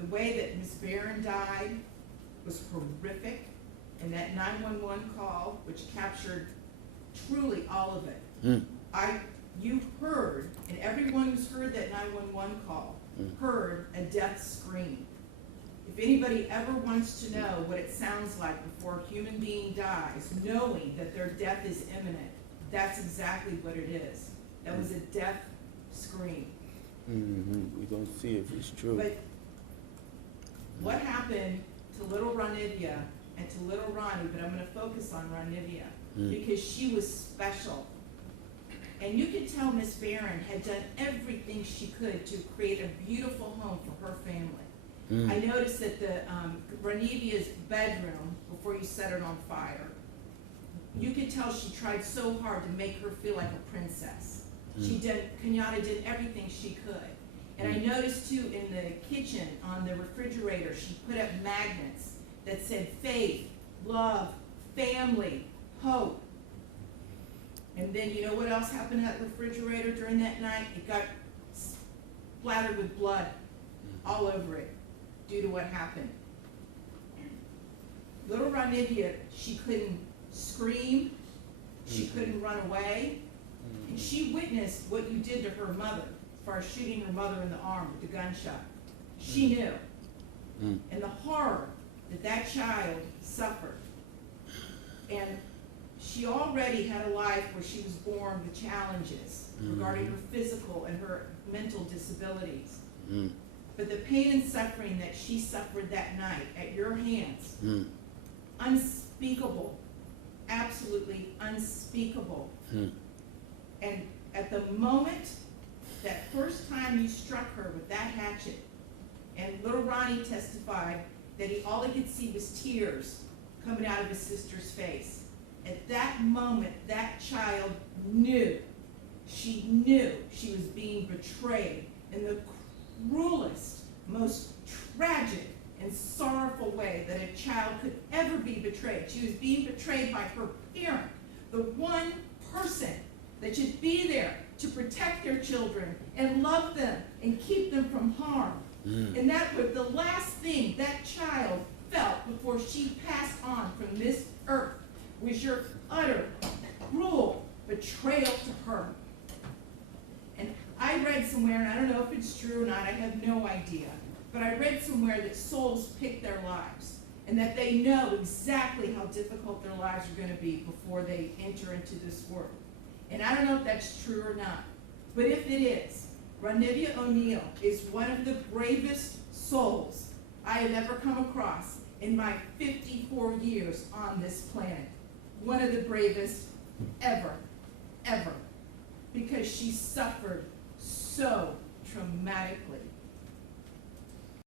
The way that Miss Barron died was horrific, and that 911 call, which captured truly all of it. You heard, and everyone who's heard that 911 call heard a death scream. If anybody ever wants to know what it sounds like before a human being dies, knowing that their death is imminent, that's exactly what it is. That was a death scream. We're going to see if it's true. But what happened to little Ranivya and to little Ronnie, but I'm going to focus on Ranivya, because she was special. And you could tell Miss Barron had done everything she could to create a beautiful home for her family. I noticed that the Ranivya's bedroom, before you set it on fire, you could tell she tried so hard to make her feel like a princess. Kenyatta did everything she could. And I noticed too in the kitchen, on the refrigerator, she put up magnets that said faith, love, family, hope. And then you know what else happened to that refrigerator during that night? It got splattered with blood all over it due to what happened. Little Ranivya, she couldn't scream, she couldn't run away, and she witnessed what you did to her mother as far as shooting her mother in the arm with the gunshot. She knew. And the horror that that child suffered. And she already had a life where she was born with challenges regarding her physical and her mental disabilities. But the pain and suffering that she suffered that night at your hands, unspeakable, absolutely unspeakable. And at the moment, that first time you struck her with that hatchet, and little Ronnie testified that all he could see was tears coming out of his sister's face. At that moment, that child knew. She knew she was being betrayed in the cruelest, most tragic and sorrowful way that a child could ever be betrayed. She was being betrayed by her parent, the one person that should be there to protect their children and love them and keep them from harm. And that was the last thing that child felt before she passed on from this earth, was your utter, cruel betrayal to her. And I read somewhere, and I don't know if it's true or not, I have no idea, but I read somewhere that souls pick their lives, and that they know exactly how difficult their lives are going to be before they enter into this world. And I don't know if that's true or not, but if it is, Ranivya O'Neal is one of the bravest souls I have ever come across in my 54 years on this planet. One of the bravest ever, ever, because she suffered so traumatically.